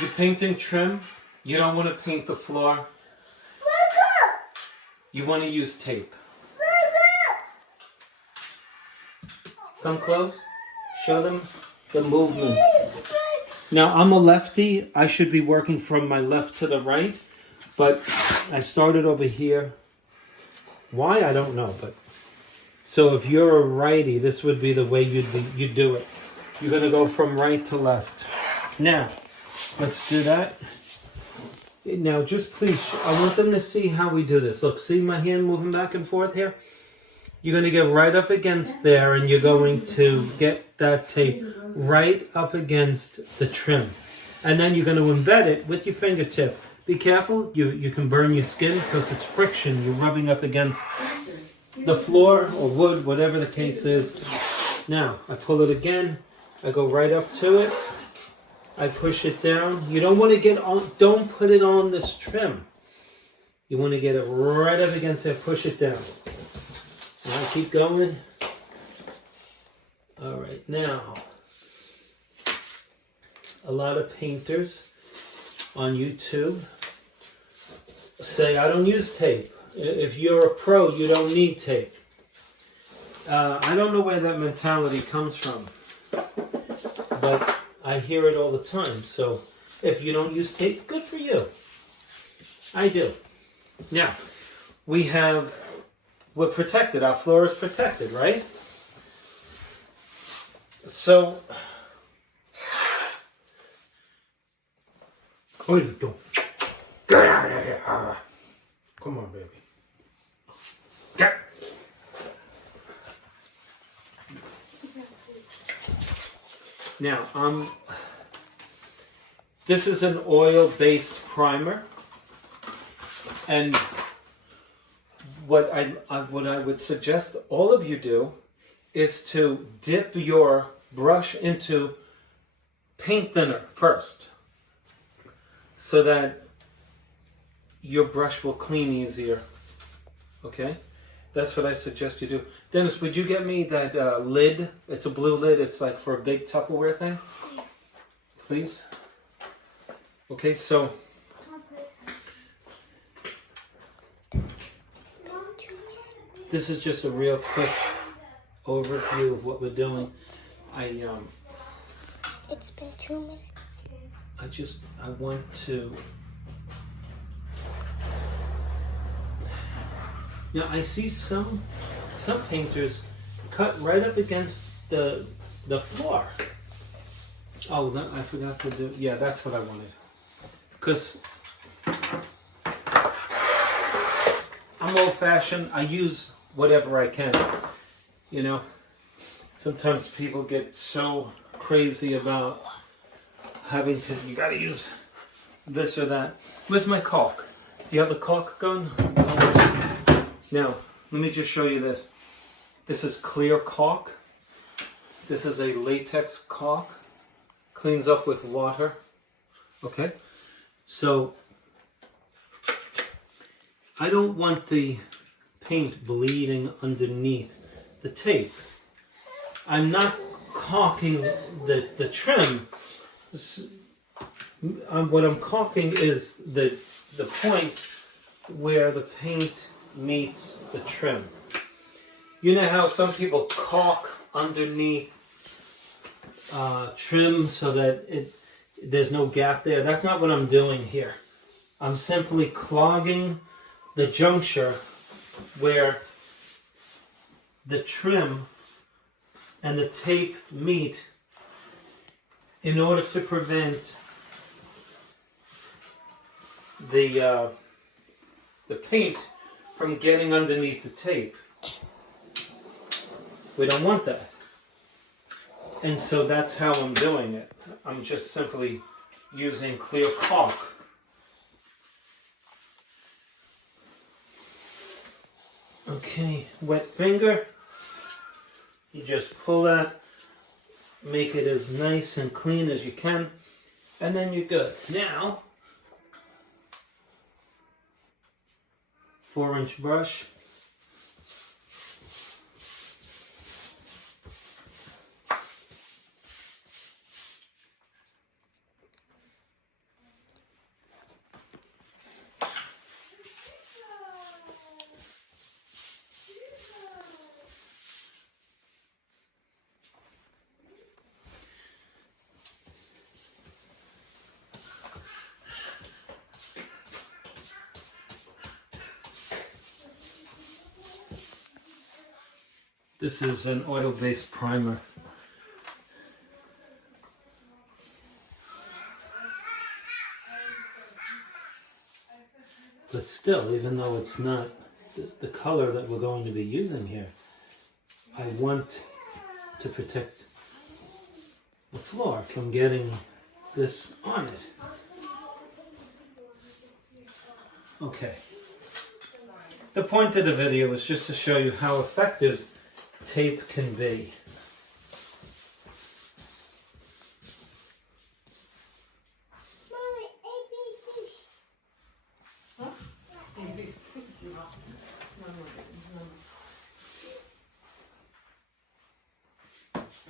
You're painting trim. You don't want to paint the floor. You want to use tape. Come close. Show them the movement. Now, I'm a lefty. I should be working from my left to the right. But I started over here. Why? I don't know. But so if you're a righty, this would be the way you'd do it. You're going to go from right to left. Now, let's do that. Now, just please, I want them to see how we do this. Look, see my hand moving back and forth here? You're going to get right up against there, and you're going to get that tape right up against the trim. And then you're going to embed it with your fingertip. Be careful, you can burn your skin because it's friction. You're rubbing up against the floor or wood, whatever the case is. Now, I pull it again. I go right up to it. I push it down. You don't want to get on, don't put it on this trim. You want to get it right up against it, push it down. And I keep going. All right, now, a lot of painters on YouTube say, I don't use tape. If you're a pro, you don't need tape. I don't know where that mentality comes from, but I hear it all the time. So if you don't use tape, good for you. I do. Now, we're protected. Our floor is protected, right? So, what are you doing? Get out of here. Come on, baby. Get. Now, this is an oil-based primer, and what I would suggest all of you do is to dip your brush into paint thinner first, so that your brush will clean easier. Okay? That's what I suggest you do. Dennis, would you get me that lid? It's a blue lid. It's like for a big Tupperware thing. Please. Okay, so. This is just a real quick overview of what we're doing. It's been 2 minutes. I want to. Now I see some painters cut right up against the floor. Oh, I forgot to do. Yeah, that's what I wanted. Because I'm old-fashioned. I use whatever I can. You know, sometimes people get so crazy about having to. You got to use this or that. Where's my caulk? Do you have the caulk gun? Now, let me just show you this. This is clear caulk. This is a latex caulk. Cleans up with water. Okay? So, I don't want the paint bleeding underneath the tape. I'm not caulking the trim. What I'm caulking is the point where the paint meets the trim. You know how some people caulk underneath trim so that there's no gap there? That's not what I'm doing here. I'm simply clogging the juncture where the trim and the tape meet in order to prevent the paint from getting underneath the tape. We don't want that. And so that's how I'm doing it. I'm just simply using clear caulk. Okay, wet finger. You just pull that, make it as nice and clean as you can, and then you're good. Now, 4-inch brush. This is an oil-based primer. But still, even though it's not the color that we're going to be using here, I want to protect the floor from getting this on it. Okay. The point of the video is just to show you how effective tape can be.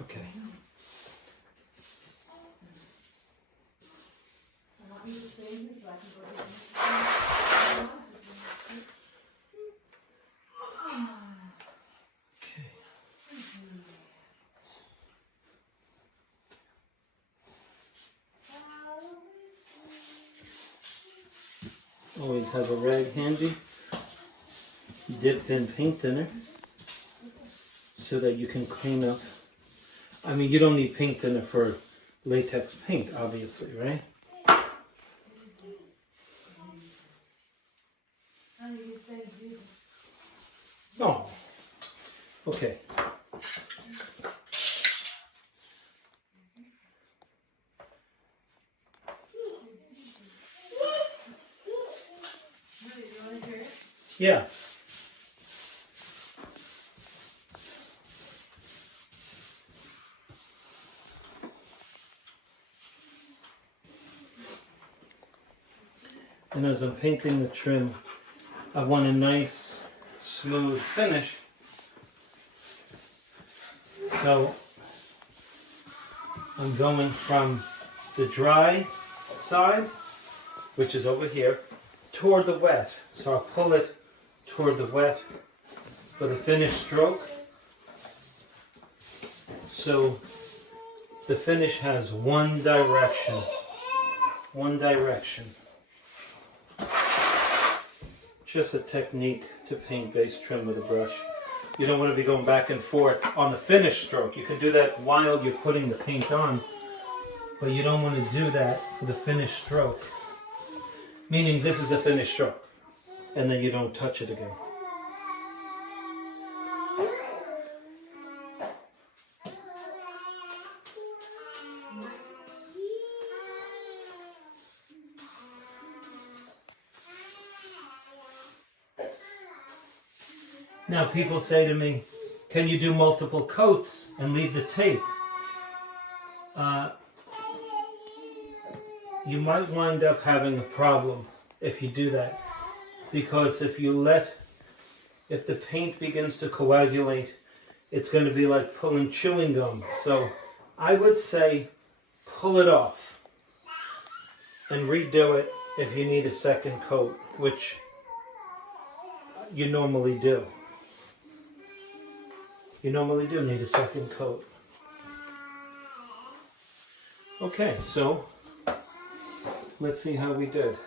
Okay. Always have a rag handy, dipped in paint thinner, so that you can clean up. I mean, you don't need paint thinner for latex paint, obviously, right? Oh, okay. Yeah. And as I'm painting the trim, I want a nice, smooth finish. So I'm going from the dry side, which is over here, toward the wet. So I'll pull it toward the wet with a finished stroke. So the finish has one direction. One direction. Just a technique to paint base trim with a brush. You don't want to be going back and forth on the finished stroke. You can do that while you're putting the paint on, but you don't want to do that for the finished stroke. Meaning this is the finished stroke, and then you don't touch it again. Now people say to me, can you do multiple coats and leave the tape? You might wind up having a problem if you do that. Because if the paint begins to coagulate, it's going to be like pulling chewing gum. So I would say pull it off and redo it if you need a second coat, which you normally do. You normally do need a second coat. Okay, so let's see how we did.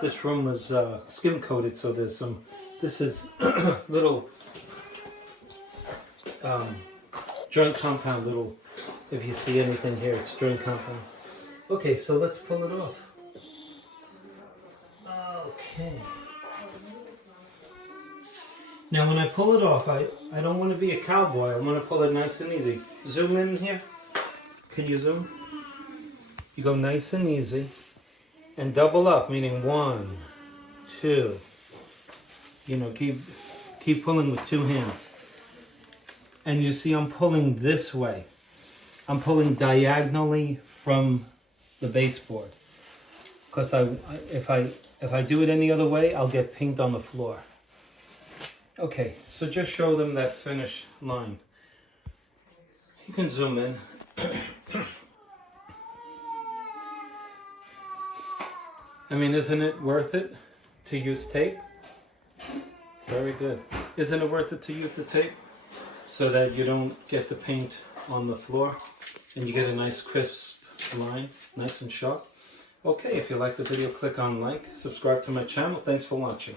This room was skim coated, so there's some, this is little joint compound, little, if you see anything here, it's joint compound. Okay, so let's pull it off. Okay. Now when I pull it off, I don't want to be a cowboy. I want to pull it nice and easy. Zoom in here. Can you zoom? You go nice and easy. And double up, meaning 1, 2. You know, keep pulling with 2 hands. And you see I'm pulling this way. I'm pulling diagonally from the baseboard. Because if I do it any other way, I'll get paint on the floor. Okay, so just show them that finish line. You can zoom in. I mean, isn't it worth it to use tape? Very good. Isn't it worth it to use the tape so that you don't get the paint on the floor and you get a nice crisp line, nice and sharp? Okay, if you like the video, click on like, subscribe to my channel. Thanks for watching.